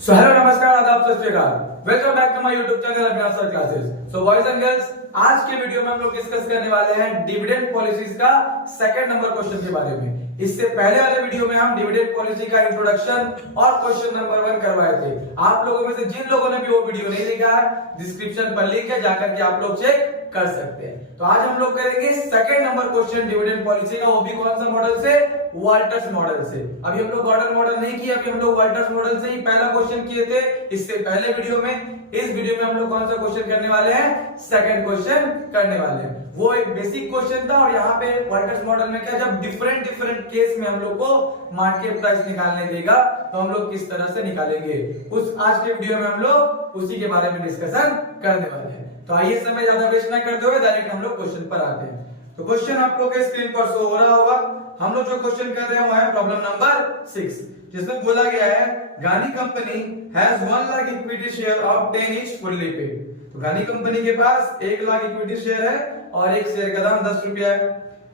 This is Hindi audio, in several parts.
सो हेलो नमस्कार आदाब सत श्री अकाल, welcome back to my YouTube channel Abhinash sir classes. So boys and girls, आज के वीडियो में हम लोग डिस्कस करने वाले हैं डिविडेंड पॉलिसीज का सेकंड नंबर क्वेश्चन के बारे में। इससे पहले वाले वीडियो में हम डिविडेंड पॉलिसी का इंट्रोडक्शन और क्वेश्चन नंबर 1 करवाए थे। आप लोगों में से जिन लोगों ने भी वो वीडियो नहीं देखा है, डिस्क्रिप्शन पर लिंक है, जाकर के आप लोग चेक कर सकते हैं। तो आज हम लोग करेंगे second number question dividend policy का, वो भी कौन सा मॉडल से? वाल्टर्स मॉडल से। अभी हम लोग गॉर्डन मॉडल नहीं किया, अभी हम लोग वाल्टर्स मॉडल से ही पहला क्वेश्चन किए थे इससे पहले वीडियो में। इस वीडियो में हम लोग कौन सा क्वेश्चन करने वाले हैं? सेकंड क्वेश्चन करने वाले हैं। वो एक बेसिक क्वेश्चन था और यहाँ पे वाल्टर्स मॉडल में क्या, जब डिफरेंट केस में हम लोग को मार्केट प्राइस निकालने देगा तो हम लोग किस तरह से निकालेंगे, उस आज के वीडियो में हम लोग उसी के बारे में डिस्कशन करने वाले हैं। तो आइए समय ज्यादा वेस्ट न करते हुए डायरेक्ट हम लोग क्वेश्चन पर आते हैं। तो क्वेश्चन आप लोग के स्क्रीन पर शो हो रहा होगा। हम लोग जो क्वेश्चन कर रहे हैं वो है प्रॉब्लम नंबर 6, जिसमें बोला गया है गानी company has 1 lakh equity share of 10 each fully paid. तो गानी कंपनी के पास 1 लाख इक्विटी शेयर है और एक शेयर का दाम 10 रुपया है।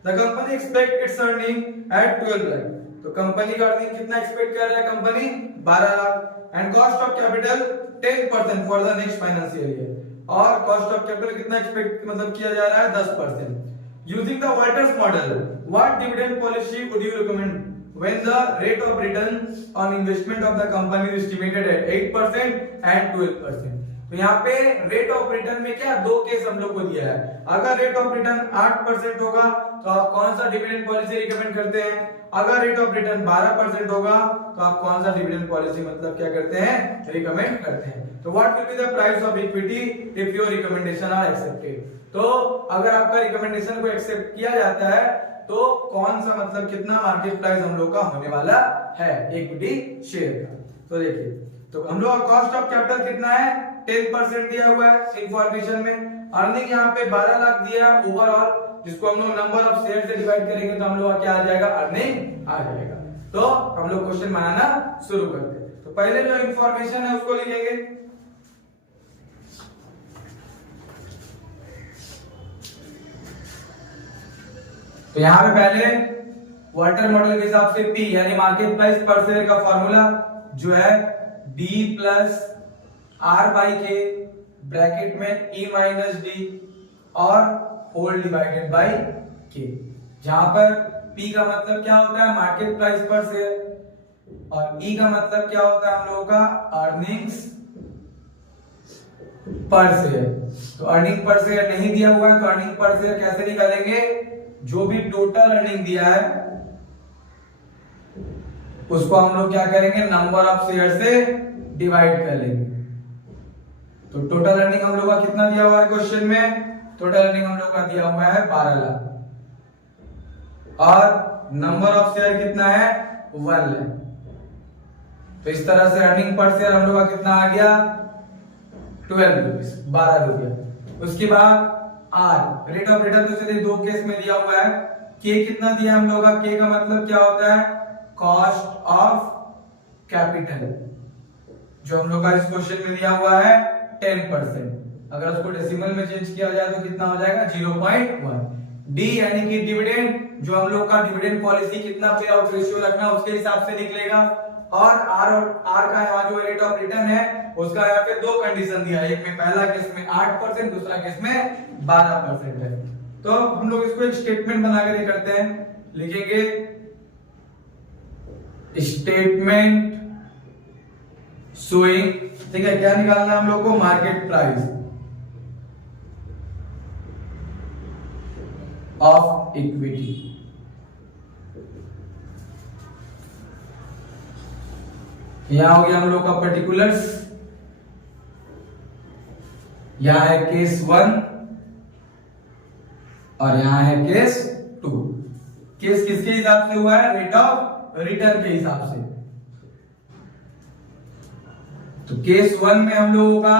The company expect it's earning eight 12 lakh. तो कंपनी का अर्निंग कितना एक्सपेक्ट कर रहा है company? 12 lakh. And cost of capital 10% for the next financial year. और कॉस्ट ऑफ कैपिटल कितना एक्सपेक्ट किया जा रहा है? 10%। Using the Walters model, what dividend policy would you recommend when the rate of return on investment of the company is estimated at 8% and 12%? तो यहाँ पे रेट ऑफ रिटर्न में क्या, दो केस हम लोग को दिया है। अगर रेट ऑफ रिटर्न 8% होगा तो आप कौन सा डिविडेंड पॉलिसी रिकमेंड करते हैं? अगर रेट ऑफ रिटर्न 12% होगा तो आप कौन सा डिविडेंड पॉलिसी मतलब क्या करते हैं? रिकमेंड करते हैं। तो what will be the price of equity if your recommendation are accepted? तो अगर आपका रिकमेंडेशन को एक्सेप्ट किया जाता है तो कौन सा मतलब कितना मार्केट प्राइस हम लोग का होने वाला है इक्विटी शेयर का? तो देखिए, तो हम लोग का कॉस्ट ऑफ कैपिटल कितना है? 10% दिया हुआ है इंफॉर्मेशन में। अर्निंग यहाँ पे 12 लाख दिया है ओवरऑल, जिसको हम लोग नंबर ऑफ शेयर से डिवाइड करेंगे तो हम लोग का क्या आ जाएगा? अर्निंग आ जाएगा। तो हम लोग क्वेश्चन बनाना शुरू करते हैं। तो पहले जो इंफॉर्मेशन है उसको लिखेंगे। तो यहाँ पे पहले वाल्टर मॉडल के हिसाब से P यानी मार्केट प्राइस पर शेयर का फॉर्मूला जो है D प्लस R बाई के ब्रैकेट में E माइनस D और होल डिवाइडेड बाई K, जहां पर P का मतलब क्या होता है? मार्केट प्राइस पर शेयर, और E का मतलब क्या होता है हम लोगों का? अर्निंग्स पर शेयर। तो अर्निंग पर शेयर नहीं दिया हुआ है तो अर्निंग पर शेयर कैसे निकालेंगे? जो भी टोटल अर्निंग दिया है उसको हम लोग क्या करेंगे? नंबर ऑफ शेयर से डिवाइड कर लेंगे। तो टोटल अर्निंग हम लोग का कितना दिया हुआ है क्वेश्चन में? टोटल अर्निंग हम लोग का दिया हुआ है 12 लाख और नंबर ऑफ शेयर कितना है? 1 लाख। तो इस तरह से अर्निंग पर शेयर हम लोग का कितना आ गया? 12 रुपीज, 12 रुपया। उसके बाद आर रेट ऑफ रिटर्न तो चलिए दो केस में दिया हुआ है। के कितना दिया हम लोग का? के का मतलब क्या होता है? कॉस्ट ऑफ कैपिटल, जो हम लोग का इस क्वेश्चन में दिया हुआ है 10%। अगर उसको डेसिमल में चेंज किया जाए तो कितना हो जाएगा? 0.1। डी यानी कि डिविडेंड, जो हम लोग का डिविडेंड पॉलिसी कितना पे आउट रेशियो रखना उसके हिसाब से निकलेगा। और आर का यहाँ जो रेट ऑफ रिटर्न है उसका यहाँ पे दो कंडीशन दिया है, एक में पहला केस में 8%, दूसरा केस में 12% है। तो हम लोग इसको एक स्टेटमेंट बनाकर करते हैं, लिखेंगे स्टेटमेंट शोइंग, ठीक है, क्या निकालना है हम लोग को? Market price of equity. यहां हो गया हम लोग का पर्टिकुलर्स, यहां है केस 1 और यहां है केस 2। केस किसके हिसाब से हुआ है? रेट ऑफ रिटर्न के हिसाब से। तो केस 1 में हम लोगों का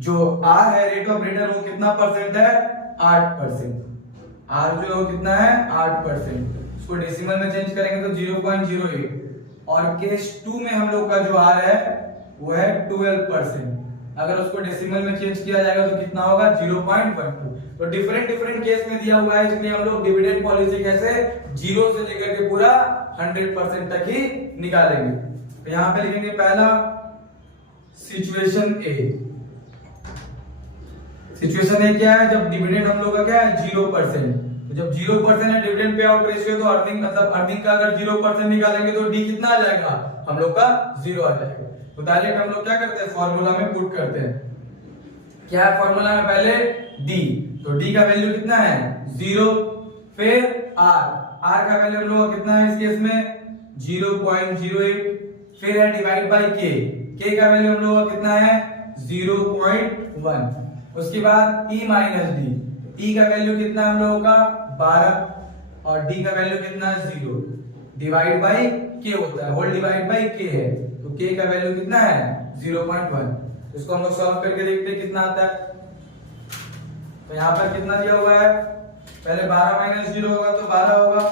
जो R है रेट ऑफ रिटर्न वो कितना परसेंट है? 8%। R जो है कितना है? 8%। इसको डेसिमल में चेंज करेंगे तो 0.08। और केस 2 में हम लोग का जो R है वो है 12%। अगर उसको डेसिमल में चेंज किया जाएगा तो कितना होगा? 0.12। तो डिफरेंट केस में दिया हुआ है, इसलिए हम लोग डिविडेंड पॉलिसी कैसे 0 से लेकर के पूरा 100% तक ही निकालेंगे। तो यहाँ पे लिखेंगे पहला सिचुएशन ए। सिचुएशन ए क्या है, जब डिविडेंड हम लोग का क्या है 0%। तो जब 0% है डिविडेंड पे आउट रेशियो, तो अर्निंग मतलब अर्निंग का अगर 0% निकालेंगे तो डी कितना आ जाएगा हम लोग का 0 आ जाएगा। तो डायरेक्ट हम लोग क्या करते हैं फॉर्मूला में पुट करते हैं। क्या है फॉर्मूला में, पहले डी, तो डी का वैल्यू कितना है 0, फिर आर का वैल्यू हम लोग का कितना है इस केस में 0.08, फिर है डिवाइड बाय के का वैल्यू हम लोग का कितना है 0.1। उसके बाद ई माइनस डी, ई का वैल्यू कितना हम लोगों का 12 और डी का वैल्यू कितना है 0, डिवाइड बाय के होता है, होल डिवाइड बाय के है, तो के का वैल्यू कितना है 0.1। इसको हम लोग सॉल्व करके देखते हैं कितना आता है। तो यहाँ पर कितना दिया हुआ है, पहले 12 माइनस 0 होगा तो 12 होगा,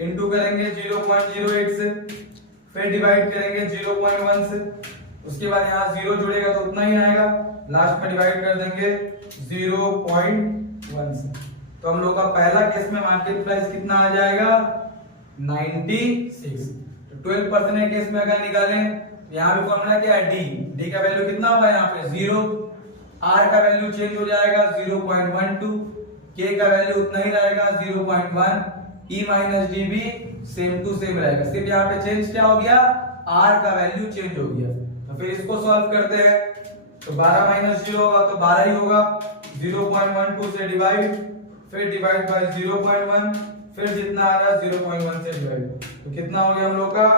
इनटू करेंगे 0.08 से, फिर डिवाइड करेंगे 0.1 से, उसके बाद यहाँ 0 जुड़ेगा तो उतना ही आएगा, लास्ट में डिवाइड कर देंगे 0.1 से। तो हम लोग का पहला केस में मार्केट प्राइस कितना आ जाएगा 96। तो 12% केस में अगर निकालें, यहाँ पे फॉर्मूला क्या है डी का वैल्यू कितना होगा यहाँ पे 0, आर का वैल्यू चेंज हो जाएगा 0.12, के का वैल्यू उतना ही रहेगा 0.1, ई माइनस डी भी सेम टू सेम रहेगा, सिर्फ यहाँ पे चेंज क्या हो गया आर का वैल्यू चेंज हो गया। तो फिर इसको सॉल्व करते हैं, तो 12 माइनस 0 होगा तो 12 ही होगा, 0.12 से डिवाइड, फिर डिवाइड बाय 0.1, फिर जितना आ रहा है 0.1 से डिवाइड, तो कितना हो गया हम लोग का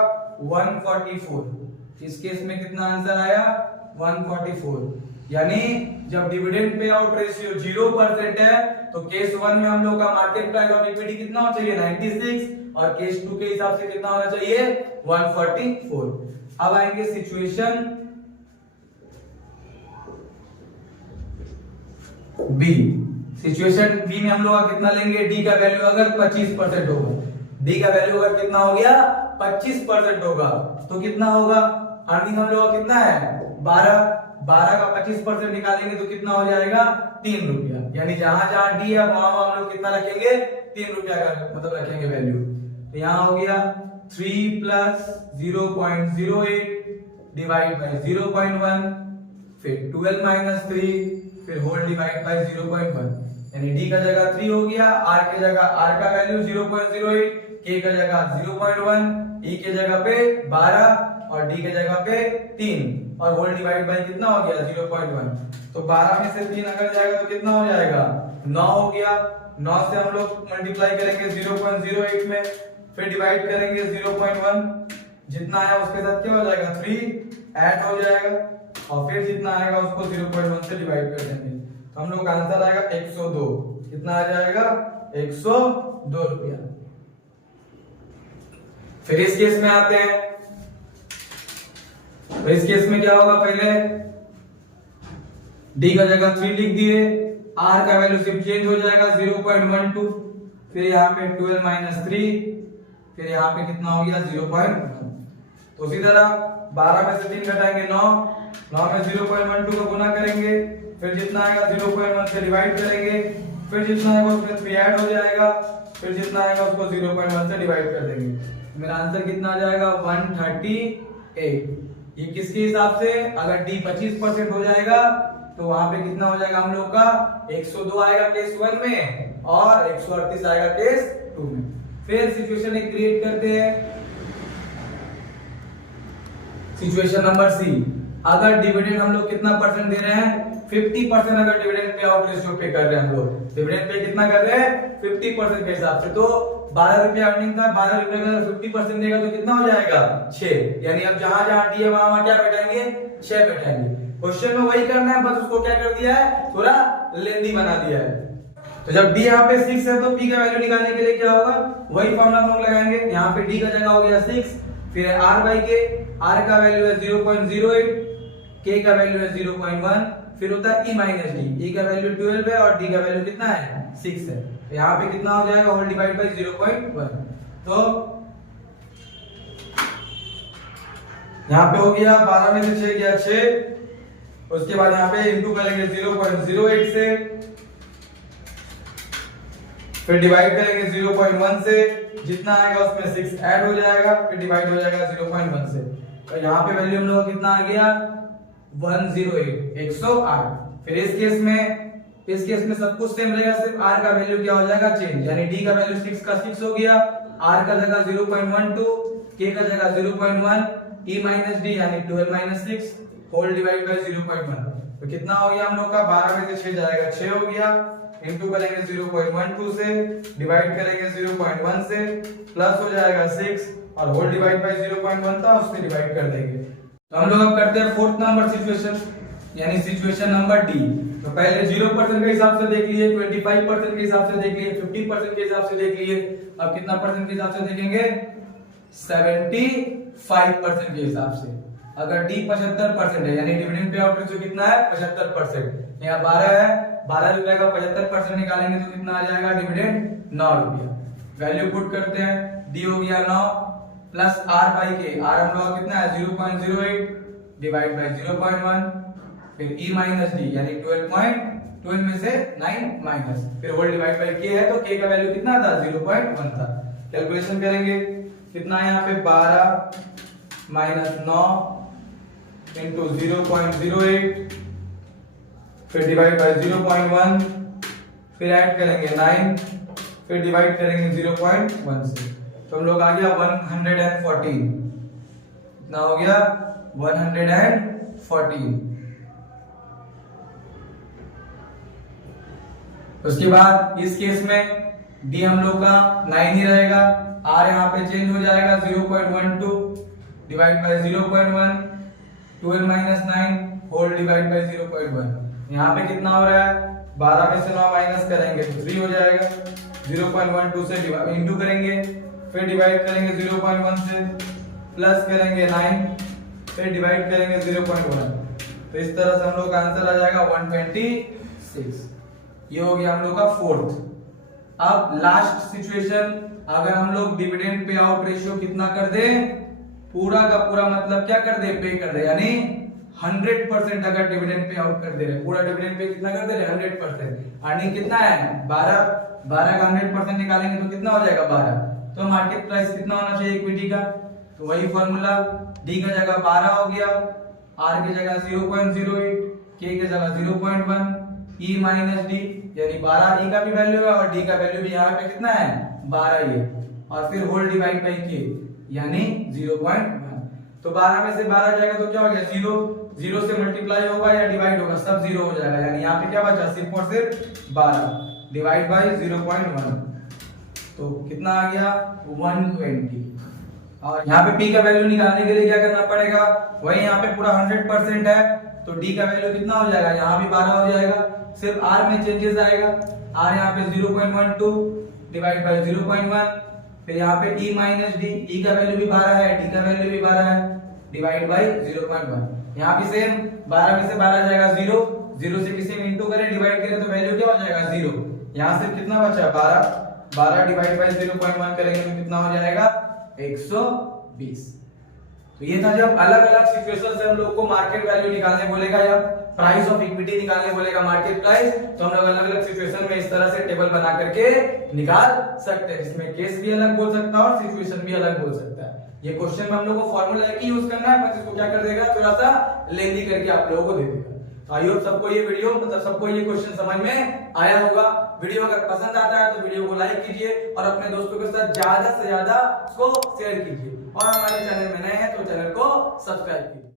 144। इस केस में कितना आंसर आया 144। यानी जब डिविडेंड पे आउट रेशियो 0% है तो केस 1 में हम लोग का मार्केट प्राइस ऑफ इक्विटी कितना होना चाहिए 96, और केस 2 के हिसाब से कितना होना चाहिए 144। अब आएंगे सिचुएशन बी। सिचुएशन बी में हम लोग कितना लेंगे, डी का वैल्यू अगर 25% होगा, डी का वैल्यू अगर कितना हो गया 25% होगा तो कितना होगा, अर्निंग हम लोग कितना है 12 का 25% निकालेंगे तो कितना हो जाएगा 3 रुपया। यानी जहां जहां डी है वहां हम लोग कितना रखेंगे 3 रुपया का मतलब रखेंगे वैल्यू। तो यहाँ हो गया 3 प्लस 0.08 डिवाइड बाय 0.1, फिर 12 माइनस 3, फिर होल डिवाइड बाय 0.1, यानी डी का जगह 3 हो गया, आर के जगह आर का वैल्यू 0.08, के का जगह 0.1, ई के जगह पे 12 और डी के जगह पे 3 और होल डिवाइड बाय कितना हो गया 0.1। तो 12 में से 3 अगर जाएगा तो कितना हो जाएगा 9 हो गया, 9 से हम लोग मल्टीप्लाई करेंगे 0.08 में, फिर डिवाइड करेंगे 0.1, जितना है उसके साथ क्या हो जाएगा 3 ऐड हो जाएगा, और फिर जितना आएगा उसको 0.1 से डिवाइड कर देंगे, तो हम लोग का आंसर आएगा 102। कितना आ जाएगा 102 रुपया। फिर इस केस में आते हैं, तो इस केस में क्या होगा, पहले डी का जगह 3 लिख दिए, आर का वैल्यू सिर्फ चेंज हो जाएगा 0.12, फिर यहाँ पे 12 माइनस 3, फिर यहाँ पे कितना हो गया 0.1। तो उसी तरह 12 में से 3 घटाएंगे 9 में 0.12 का गुना करेंगे, फिर जितना आएगा 0.1 से डिवाइड करेंगे, फिर जितना आएगा उसमें 3 ऐड हो जाएगा, फिर जितना आएगा उसको 0.1 से डिवाइड कर देंगे। मेरा आंसर कितना आ जाएगा 138। ये किसके हिसाब से, अगर डी 25% हो जाएगा तो वहां पे कितना हो जाएगा हम लोग का 102 आएगा केस 1 में और 138 आएगा केस 2 में। फिर सिचुएशन एक क्रिएट करते हैं, सिचुएशन नंबर सी। अगर डिविडेंड हम लोग कितना परसेंट दे रहे हैं 50%, अगर डिविडेंड पे आउट रेशियो पे कर रहे हैं हम लोग, डिविडेंड पे कितना कर रहे हैं 50% के हिसाब से, तो 12 रुपया अर्निंग था, 12 रुपये का 50% देगा तो कितना हो जाएगा 6। यानी अब जहां जहां डी है वहां क्या बैठाएंगे 6 बैठाएंगे। क्वेश्चन में वही करना है, बस उसको क्या कर दिया है थोड़ा लेंदी बना दिया है। तो जब डी यहाँ पे 6 है तो पी का वैल्यू निकालने के लिए क्या होगा, वही फॉर्मूला हम लोग लगाएंगे। यहाँ पे डी का जगह हो गया 6, फिर आर बाई के, आर का वैल्यू है 0.08, के का वैल्यू है 0.1, फिर होता है ई माइनस डी, ई का वैल्यू 12 है और डी का वैल्यू कितना है 6 है। तो यहाँ पे कितना हो जाएगा होल डिवाइड बाई 0.1। तो यहाँ पे हो गया 12 में से 6 गया 6, उसके बाद यहाँ पे इंटू करेंगे 0.08 से, फिर डिवाइड करेंगे 0.1 से, जितना आएगा उसमें 6 ऐड हो जाएगा, फिर डिवाइड हो जाएगा 0.1 से। तो यहाँ पे वैल्यू हम लोग का कितना आ गया 108 108। फिर इस केस में सब कुछ सेम रहेगा, सिर्फ r का वैल्यू क्या हो जाएगा चेंज, यानी d का वैल्यू 6 का 6 हो गया, r का जगह 0.12, k का जगह 0.1, e माइनस d यानी 12 - 6 होल डिवाइड बाय 0.1। तो कितना हो गया हम लोग का 12 में से 6 जाएगा 6 हो गया, इनटू करेंगे 0.12 से, डिवाइड करेंगे 0.1 से, प्लस हो जाएगा 6 और होल डिवाइड बाय 0.1 था उससे डिवाइड कर देंगे। तो हम लोग अब करते हैं फोर्थ नंबर सिचुएशन, यानी सिचुएशन नंबर डी। तो पहले 0% के हिसाब से देख लिए, 25% के हिसाब से देख लिए, 50% के हिसाब से देख लिए, अब कितना परसेंट के हिसाब से देखेंगे 75% के हिसाब से। अगर डी 75% है यानी डिविडेंड पे आउट रेशियो कितना है 75%, यहाँ 12 है, 12 रुपए का 75% निकालेंगे तो कितना आ जाएगा डिविडेंड 9 रुपया। वैल्यू पुट करते हैं, डी हो गया 9 प्लस आर बाई के, आर हम लोग कितना है 0.08 डिवाइड बाय 0.1, फिर e माइनस डी यानी 12 में से 9 माइनस, फिर होल डिवाइड बाय k है तो k का वैल्यू कितना था 0.1 था। कैलकुलेशन करेंगे कितना है यहाँ पे 12 माइनस 9 इंटू 0.08, फिर डिवाइड बाय 0.1, फिर ऐड करेंगे 9, फिर डिवाइड करेंगे 0.1 से, तो हम लोग आ गया 114। कितना हो गया 114। उसके बाद इस केस में d हम लोग का 9 ही रहेगा, r यहाँ पे चेंज हो जाएगा 0.12 divide by 0.1, 12 minus 9 whole divide by 0.1। यहाँ पे कितना हो रहा है 12 में से 9 माइनस करेंगे तो 3 हो जाएगा, 0.12 से इंटू करेंगे, फिर डिवाइड करेंगे 0.1 से, प्लस करेंगे 9, फिर डिवाइड करेंगे 0.1, तो इस तरह से हम लोग का आंसर आ जाएगा 126। ये हो गया हम लोग का फोर्थ। अब लास्ट सिचुएशन, अगर हम लोग डिविडेंड पे आउट रेशियो कितना कर दे, पूरा का पूरा मतलब क्या कर दे पे कर दे, यानी 100% अगर डिविडेंड पे आउट कर दे रहे, पूरा डिविडेंड पे कितना कर दे रहे 100%, अर्निंग कितना है 12 का 100% निकालेंगे तो कितना हो जाएगा 12, तो मार्केट प्राइस कितना होना चाहिए इक्विटी का, तो वही फॉर्मूला, डी का जगह 12 हो गया, आर की जगह 0.08, के की जगह 0.1, e माइनस डी यानी 12 e का भी वैल्यू है और d का वैल्यू भी यहाँ पे कितना है 12 ही है, और फिर होल डिवाइड बाई k यानी 0.1। तो 12 में से 12 जाएगा तो क्या हो गया 0, 0 से मल्टीप्लाई होगा या डिवाइड होगा सब 0 हो जाएगा, यानी यहाँ पे क्या बचा सिर्फ और सिर्फ 12 डिवाइड बाई 0.1, तो कितना आ गया 120। और यहाँ पे p का वैल्यू निकालने के लिए क्या करना पड़ेगा, वही यहाँ पे पूरा 100% है तो d का वैल्यू कितना हो जाएगा, यहाँ भी 12 हो जाएगा, सिर्फ r में चेंजेस आएगा, r यहाँ पे 0.12 डिवाइड बाय 0.1, फिर यहाँ पे e माइनस डी, e का वैल्यू भी 12 है, d का वैल्यू भी 12 है, डिवाइड बाय 0.1। यहाँ भी सेम 12 में से 12 जाएगा 0, 0 से किसी में इंटू करें डिवाइड करें तो वैल्यू क्या हो जाएगा 0, यहाँ सिर्फ कितना बचा 12 डिवाइड बाय 0.1 करेंगे तो कितना हो जाएगा 120। तो ये था जब अलग अलग सिचुएशन से हम लोग को मार्केट वैल्यू निकालने बोलेगा या प्राइस ऑफ इक्विटी निकालने बोलेगा मार्केट प्राइस, तो हम लोग अलग अलग सिचुएशन में इस तरह से टेबल बना करके निकाल सकते हैं, जिसमें केस भी अलग बोल सकता है और सिचुएशन भी अलग बोल सकता है। ये क्वेश्चन में हम लोग को फॉर्मूला एक ही यूज करना है, बस इसको क्या कर देगा थोड़ा सा लेंदी करके आप लोगों को दे देगा। आई होप सबको ये वीडियो मतलब सबको ये क्वेश्चन समझ में आया होगा। वीडियो अगर पसंद आता है तो वीडियो को लाइक कीजिए और अपने दोस्तों के साथ ज्यादा से ज्यादा इसको शेयर कीजिए, और हमारे चैनल में नए हैं तो चैनल को सब्सक्राइब कीजिए।